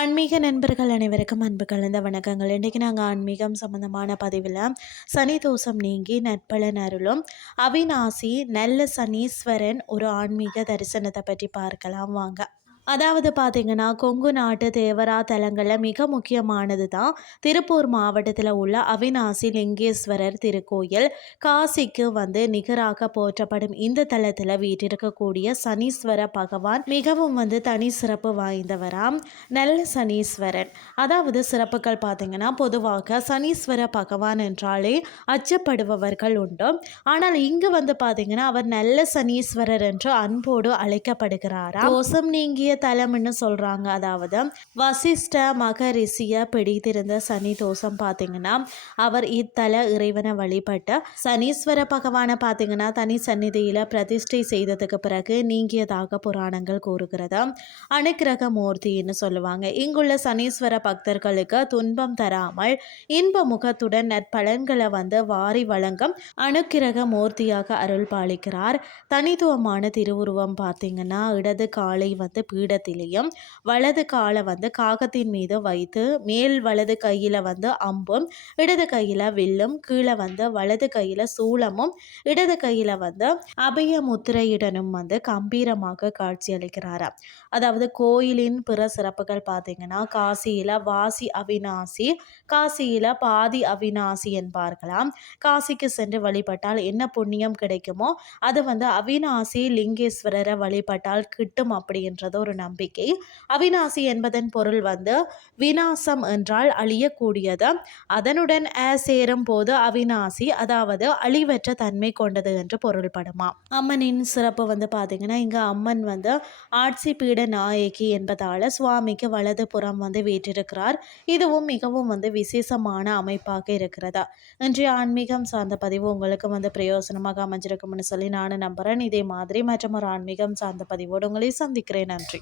ஆன்மீக நண்பர்கள் அனைவருக்கும் அன்பு கலந்த வணக்கங்கள். இன்றைக்கி நாங்கள் ஆன்மீகம் சம்மந்தமான பதிவில் சனி தோஷம் நீங்கி நட்பலன் அருளும். அவிநாசி நல்ல சனீஸ்வரன் ஒரு ஆன்மீக தரிசனத்தை பற்றி பார்க்கலாம். வாங்க. அதாவது பார்த்தீங்கன்னா கொங்கு நாட்டு தேவரா தலங்களில் மிக முக்கியமானது தான் திருப்பூர் மாவட்டத்தில் உள்ள அவிநாசி லிங்கேஸ்வரர் திருக்கோயில் காசிக்கு வந்து நிகராக போற்றப்படும் இந்த தலத்தில் வீட்டிருக்கக்கூடிய சனீஸ்வர பகவான் மிகவும் வந்து தனி சிறப்பு வாய்ந்தவராம் நல்ல சனீஸ்வரன் அதாவது சிறப்புகள் பார்த்தீங்கன்னா பொதுவாக சனீஸ்வர பகவான் என்றாலே அச்சப்படுபவர்கள் உண்டு. ஆனால் இங்கு வந்து பார்த்தீங்கன்னா அவர் நல்ல சனீஸ்வரர் என்று அன்போடு அழைக்கப்படுகிறாரா? தோஷம் நீங்கிய தலம்னு சொல்கிறாங்க அதாவது வசிஷ்ட மகரிஷிய பிடித்திருந்த சனி தோஷம் பார்த்தீங்கன்னா அவர் இத்தல இறைவனை வழிபட்ட சனீஸ்வர பகவானை பார்த்தீங்கன்னா தனி சந்நிதியில் பிரதிஷ்டை செய்ததுக்கு பிறகு நீங்கியதாக புராணங்கள் கூறுகிறது. அனுக்கிரக மூர்த்தின்னு சொல்லுவாங்க. இங்குள்ள சனீஸ்வர பக்தர்களுக்கு துன்பம் தராமல் இன்ப முகத்துடன் நற்பலன்களை வந்து வாரி வழங்கும் அணுக்கிரக மூர்த்தியாக அருள் பாலிக்கிறார் தனித்துவமான திருவுருவம் பார்த்தீங்கன்னா இடது காலை வந்து பீடத்திலையும் வலது காலை வந்து காகத்தின் மீது வைத்து மேல் வலது கையில் வந்து அம்பும் இடது கையில் வில்லும் கீழே வந்து வலது கையில் சூளமும் இடது கையில் வந்து அபய முத்திரையுடனும் வந்து கம்பீரமாக காட்சியளிக்கிறாராம் அதாவது கோயிலின் பிற சிறப்புகள் பார்த்தீங்கன்னா காசியில் வாசி அவிநாசி காசியில் பாதி அவிநாசி என்பார்களாம். காசிக்கு சென்று வழிபட்டால் என்ன புண்ணியம் கிடைக்குமோ அது வந்து அவிநாசி லிங்கேஸ்வரரை வழிபட்டால் கிட்டும் அப்படின்றது ஒரு ஒரு நம்பிக்கை. அவிநாசி என்பதன் பொருள் வந்து விநாசம் என்றால் அழியக்கூடியது. அதனுடன் அ சேரும் போது அவிநாசி அதாவது அழிவற்ற தன்மை கொண்டது என்று பொருள்படுமா? அம்மனின் சிறப்பு வந்து பார்த்தீங்கன்னா இங்கே அம்மன் வந்து ஆட்சி பீட நாயகி என்பதால் சுவாமிக்கு வலது புறம் வந்து வீற்றிருக்கிறார். இதுவும் மிகவும் வந்து விசேஷமான அமைப்பாக இருக்கிறதா. இன்றைய ஆன்மீகம் சார்ந்த பதிவு உங்களுக்கு வந்து பிரயோசனமாக அமைஞ்சிருக்கும்னு சொல்லி நான் நம்புகிறேன் இதே மாதிரி மற்றும் ஒரு ஆன்மீகம் சார்ந்த பதிவோடு உங்களை சந்திக்கிறேன். நன்றி.